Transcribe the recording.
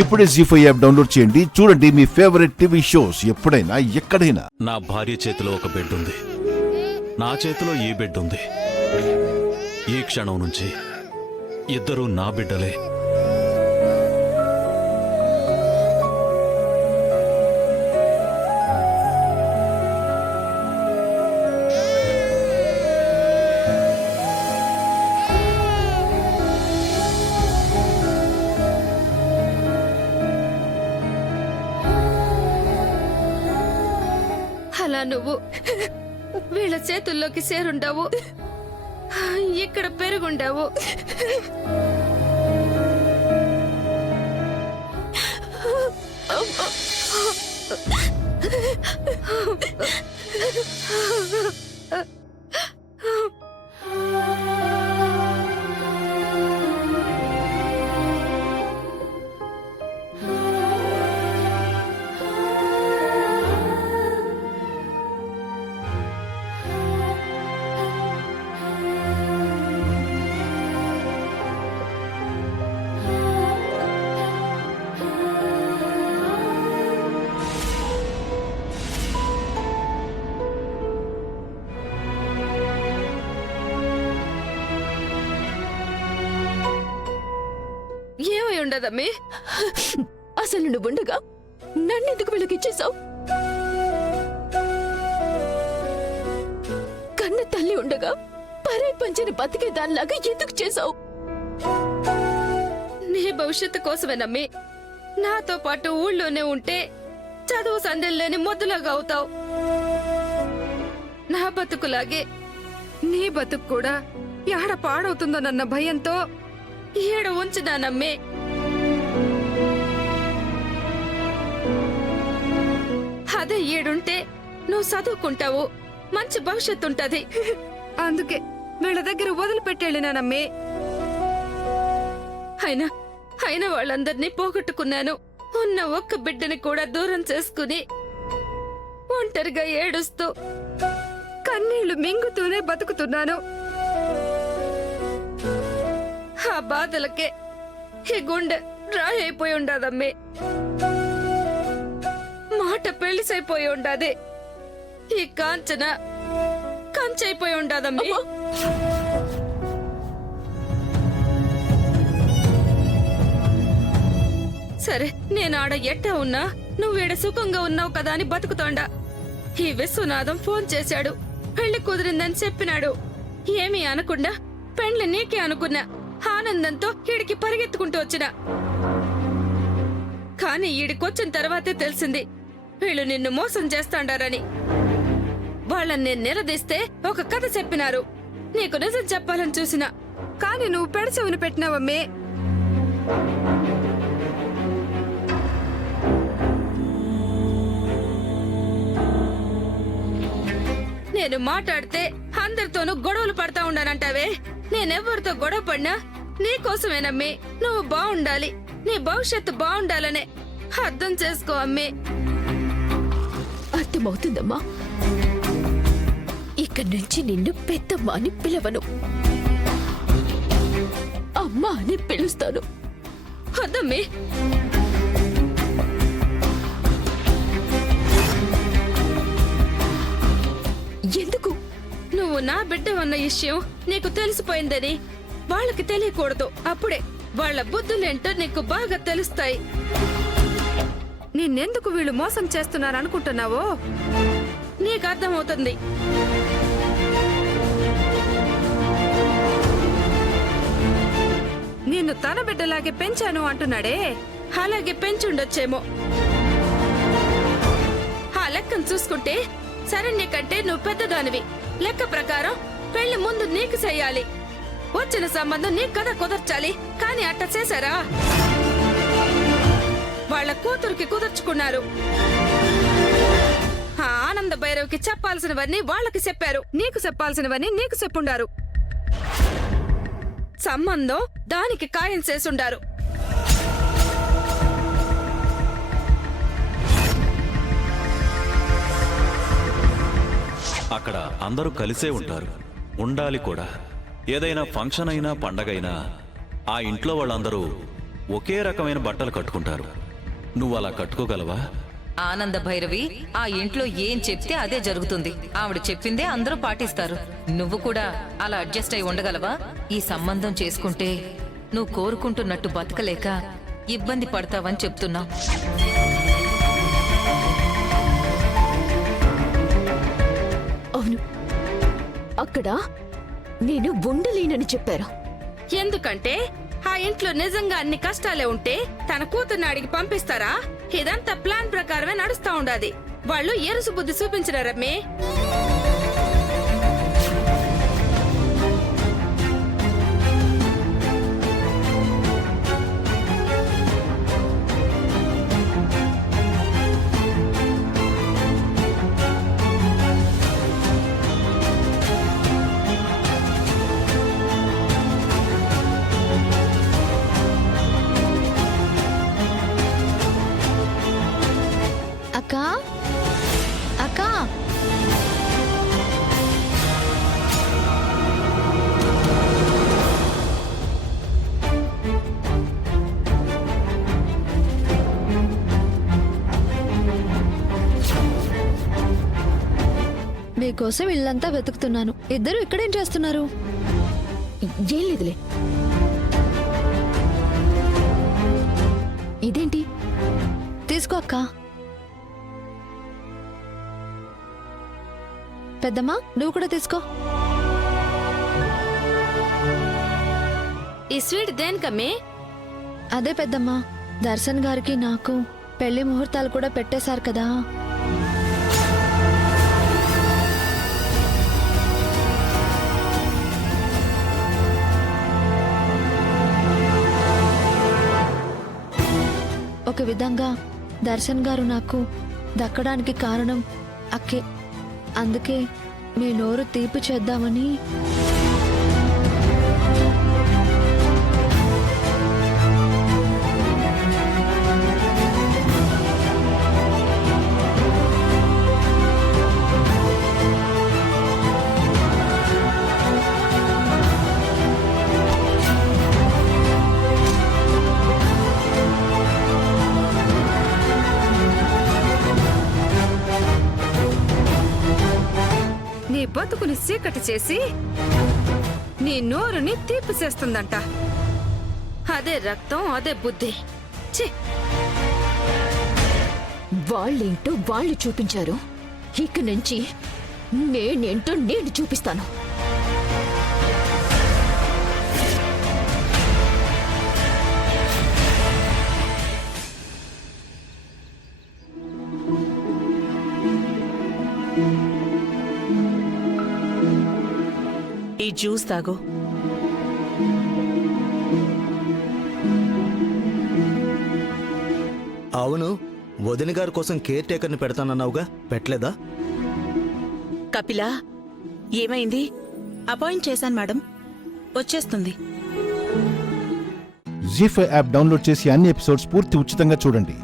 ఇప్పుడే జీ5 app download చేయండి. చూడండి మీ ఫేవరెట్ టీవీ షోస్ ఎప్పుడైనా ఎక్కడైనా. నా భార్య చేతిలో ఒక బెడ్ ఉంది, నా చేతిలో ఈ బెడ్ ఉంది. ఈ క్షణం నుంచి ఇద్దరూ నా బిడ్డలే. అలా నువ్వు వీళ్ళ చేతుల్లోకి చేరుండావు, ఇక్కడ పెరుగుండావు. ఏమై ఉండదమ్మి? అసలు నువ్వుండగా నన్నెందుకు వీళ్ళకిచ్చేశావు? కన్న తల్లి ఉండగా పరే పంచని బతికే దానిలాగా ఎందుకు చేశావు? నీ భవిష్యత్తు కోసమేనమ్మి. నాతో పాటు ఊళ్ళోనే ఉంటే చదువు సందెల్లేని మొద్దులాగా అవుతావు. నా బతుకులాగే నీ బతుకు కూడా ఎడ పాడవుతుందోనన్న భయంతో ఏడ ఉంచుదానమ్మే. అదే ఏడుంటే నువ్వు చదువుకుంటావు, మంచి భవిష్యత్తు ఉంటది. అందుకే వీళ్ళ దగ్గర వదిలిపెట్టేళ్ళినానమ్మే. అయినా అయినా వాళ్ళందరినీ పోగొట్టుకున్నాను. ఉన్న ఒక్క బిడ్డని కూడా దూరం చేసుకుని ఒంటరిగా ఏడుస్తూ కన్నీళ్లు మింగుతూనే బతుకుతున్నాను. ఆ బాధలకే ఈ గుండె రాయి అయిపోయి ఉండదమ్మే. మాట పెళ్లిసైపోయి ఉండదే. ఈ కాంచన కంచైపోయి ఉండదమ్మే. సరే, నేను ఆడ ఎట్టా ఉన్నా నువ్వేడ సుఖంగా ఉన్నావు కదా అని బతుకుతోండా. ఈ విశ్వనాథం ఫోన్ చేశాడు, పెళ్లి కుదిరిందని చెప్పినాడు. ఏమీ అనకుండా పెండ్లి నీకే అనుకున్నా. ఆనందంతో ఈడికి పరిగెత్తుకుంటూ వచ్చిన. కాని ఈడికొచ్చిన తర్వాతే తెలిసింది వీళ్ళు నిన్ను మోసం చేస్తాండారని. వాళ్ళని నేను నిలదీస్తే ఒక కథ చెప్పినారు. నీకు నిజం చెప్పాలని చూసిన, కాని నువ్వు పెడచెవిని పెట్టినావమ్మే. నేను మాట్లాడితే అందరితోనూ గొడవలు పడతా ఉండానంటావే. నేనెవరితో గొడవ పడినా నీకోసమేనమ్మే. నువ్వు బాగుండాలి, నీ భవిష్యత్తు బాగుండాలనే అర్థం చేసుకో అమ్మే. అర్థమవుతుందమ్మా. ఇక్కడి నుంచి నిన్ను పెద్దమ్మ అని పిలవను, అమ్మ అని పిలుస్తాను. వద్దమ్మే. ఎందుకు? నువ్వు నా బిడ్డ అన్న విషయం నీకు తెలిసిపోయిందని వాళ్ళకి తెలియకూడదు. అప్పుడే వాళ్ళ బుద్ధులేంటో నీకు బాగా తెలుస్తాయి. నిన్నెందుకు వీళ్ళు మోసం చేస్తున్నారనుకుంటున్నావో నీకు అర్థమవుతుంది. నిన్ను తన బిడ్డలాగే పెంచాను అంటున్నాడే, అలాగే పెంచుండొచ్చేమో. ఆ లెక్కను చూసుకుంటే శరణ్య కంటే నువ్వు పెద్దదానివి. లెక్క ప్రకారం పెళ్లి ముందు నీకు చెయ్యాలి. వచ్చిన సంబంధం నీకు కదా కుదర్చాలి. కాని అట్ట చేశారా? వాళ్ళ కూతురికి కుదర్చుకున్నారు. ఆ ఆనంద భైరవికి చెప్పాల్సినవన్నీ వాళ్ళకి చెప్పారు, నీకు చెప్పాల్సినవన్నీ నీకు చెప్పుండారు. సంబంధం దానికి ఖాయం చేసుండారు. అక్కడ అందరూ కలిసే ఉంటారు, ఉండాలి కూడా. ఏదైనా ఫంక్షన్ అయినా పండగైనా ఆ ఇంట్లో వాళ్ళందరూ ఒకే రకమైన బట్టలు కట్టుకుంటారు. నువ్వు అలా కట్టుకోగలవా? ఆనంద భైరవి ఆ ఇంట్లో ఏం చెప్తే అదే జరుగుతుంది. ఆవిడ చెప్పిందే అందరూ పాటిస్తారు. నువ్వు కూడా అలా అడ్జస్ట్ అయి ఉండగలవా? ఈ సంబంధం చేసుకుంటే నువ్వు కోరుకుంటున్నట్టు బతకలేక ఇబ్బంది పడతావని చెప్తున్నా. అవును, అక్కడ నేను ఉండలేనని చెప్పారు. ఎందుకంటే ఆ ఇంట్లో నిజంగా అన్ని కష్టాలే ఉంటే తన కూతుర్ని అడిగి పంపిస్తారా? ఇదంతా ప్లాన్ ప్రకారమే నడుస్తా ఉండాది. వాళ్ళు ఎరుసు బుద్ధి చూపించరా రమ్మి? అక్కా అక్కా మీకోసం ఇల్లంతా వెతుకుతున్నాను. ఇద్దరు ఇక్కడేం చేస్తున్నారు? ఏం లేదులే. ఇదేంటి? తీసుకో అక్కా. పెద్దమ్మా నువ్వు కూడా తీసుకో. ఈ స్వీట్ దేనికమ్మి? అదే పెద్దమ్మా, దర్శన్ గారికి నాకు పెళ్లి ముహూర్తాలు కూడా పెట్టేశారు కదా. ఒక విధంగా దర్శన్ గారు నాకు దక్కడానికి కారణం అక్కే. అందుకే మీ నోరు తీపి చేద్దామని. నీ బతుకుని చీకటి చేసి నీ నోరుని తీపి చేస్తుందంట. అదే రక్తం, అదే బుద్ధి. ఛీ! వాళ్ళేంటో వాళ్ళు చూపించారు. ఇక నుంచి నేనేంటో నేను చూపిస్తాను. ఈ జ్యూస్ తాగు. అవును, వదిన గారి కోసం కేర్ టేకర్ని పెడతానన్నావుగా, పెట్టలేదా? కపిలా, ఏమైంది? అపాయింట్ చేశాను మేడం, వచ్చేస్తుంది. జీ5 యాప్ డౌన్లోడ్ చేసి అన్ని ఎపిసోడ్స్ పూర్తి ఉచితంగా చూడండి.